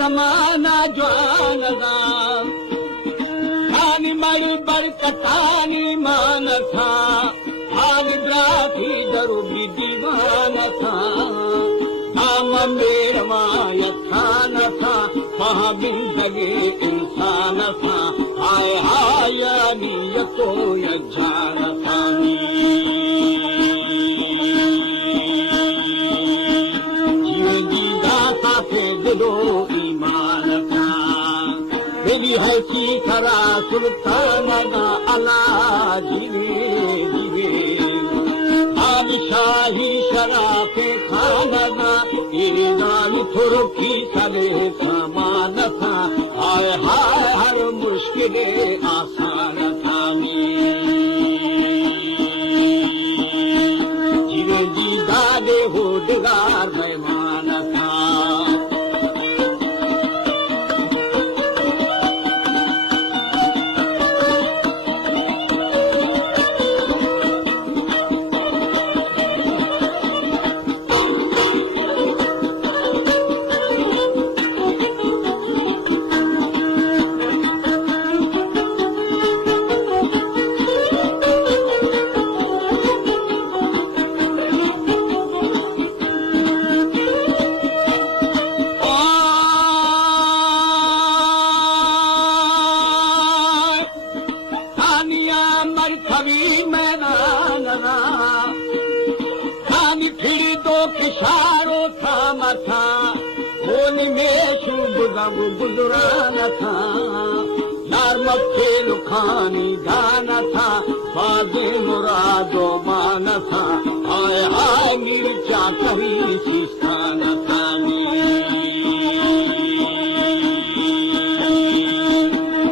ज़माना जवान खानी मरी बरकतानी मान था हाल ग्राफी दरुबी दीवान था नाम मेर माया खान था महाबिंदगे इंसान था हाय हाय नीयतो यजान थानी दो ईमान का मेरी है की खरा सुल्तान अला जीवे जीवे बादशाही शराफे खाना ईरान तुर्की सले सामान था हाय हाय हर मुश्किले आसान था जीवे जी दादे हो दिगार मेहमान था किशारो था मथा होली में शुभ गुजरान था यार मक्खे लुखानी दान था बाजे मुरादो मान था हाय हाय मिर्चा कभी सिस्तान था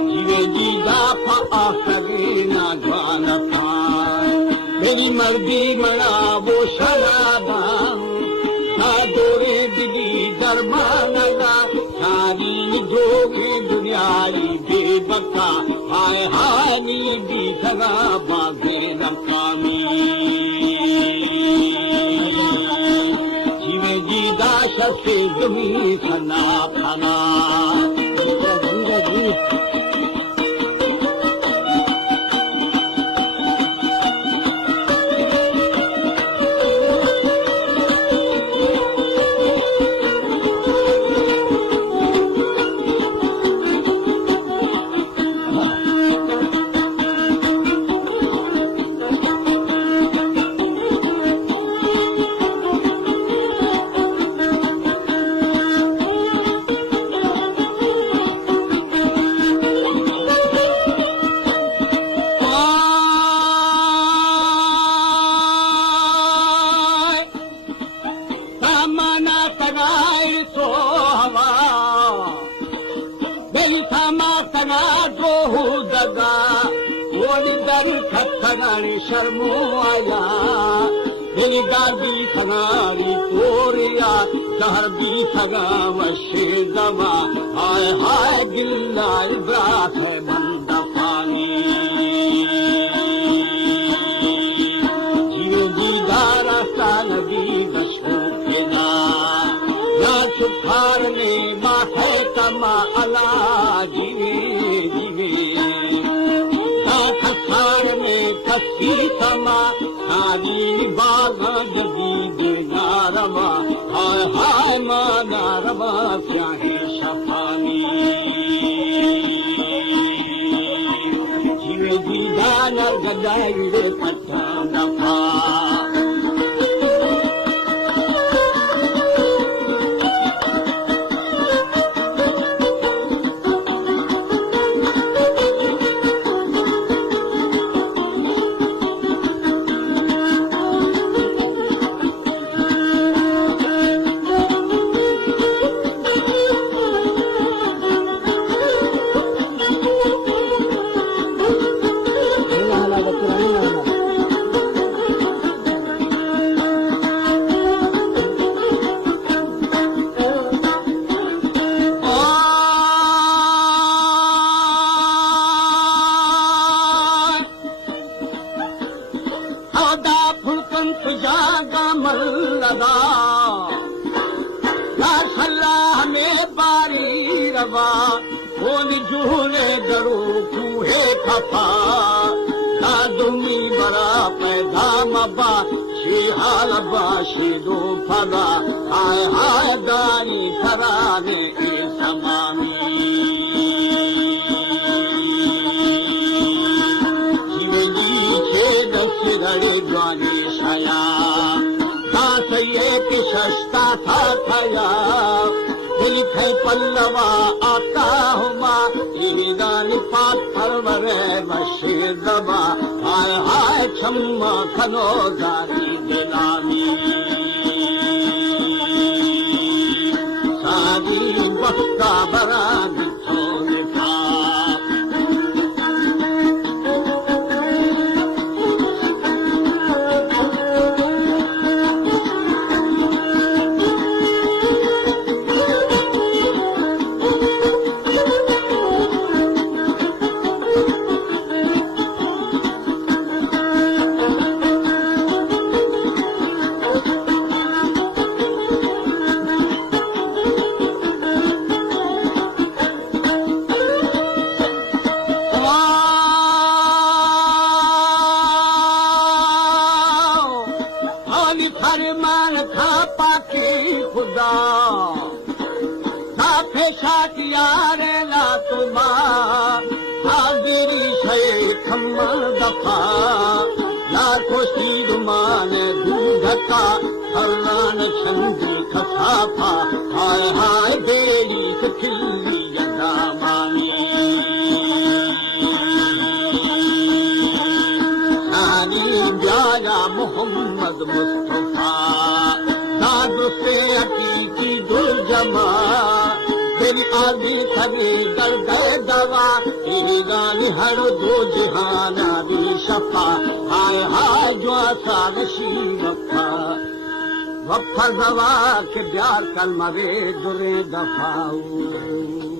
जीवे जी दाफा आखरी ना जवान था मेरी मर्दी मना वो शराबा दोरे दिली दरमान सारी जोगे दुनियारी बेबका हाय हाय नी भी सगा बागे रकामी जीवे जी दाश से दुमी खना खाना शर्मो आया मेरी दादी सगारी तोरिया शहर भी सगा वशे दवा हाय हाय गिल्ला इब्रात है बंदा पानी जीव जी दारा सा नबी दशों के ना सुखार ने माथे तमा अला जीवे जीवे कसी समा सारी बागा जदीद नारवा हाय हाय माँ नारवा चाहे शफानी जीवे जी दाना गदाई पट्टा दफा सौदा फुल्कन तुझा गमल लगा ला सलाह में बारी रवा बोल झूले दरू कूहे खफा दादुमी बड़ा पैदा मबा शिहाल बाशिदो फला हाय हाय दानी खराने ए समामी सिरड़े द्वारे छाया दास एक सस्ता था थया दिल खे पल्लवा आता हुमा ईदान पाथर वरे बशीर दबा हाय हाय छम्मा खनो जारी गिलामी सारी वक्ता बरा दिथो लिखा फरमान था पाकी खुदा साफे शाटियारे ला तुमा हाजिरी शे खम्मल दफा लाखो सीर मान दूधका हरान छंदी खसाफा हाय हाय बेड़ी सखी यदा मानी प्यारा मोहम्मद मुस्तफा दादो से हकीकी दुर्जमा तेरी आदि खबी कर गए दवा ईरानी हर दो जहाना भी शफा हाय हाय जो आसान शी वफा दवा के प्यार कल मरे दुरे दफाऊ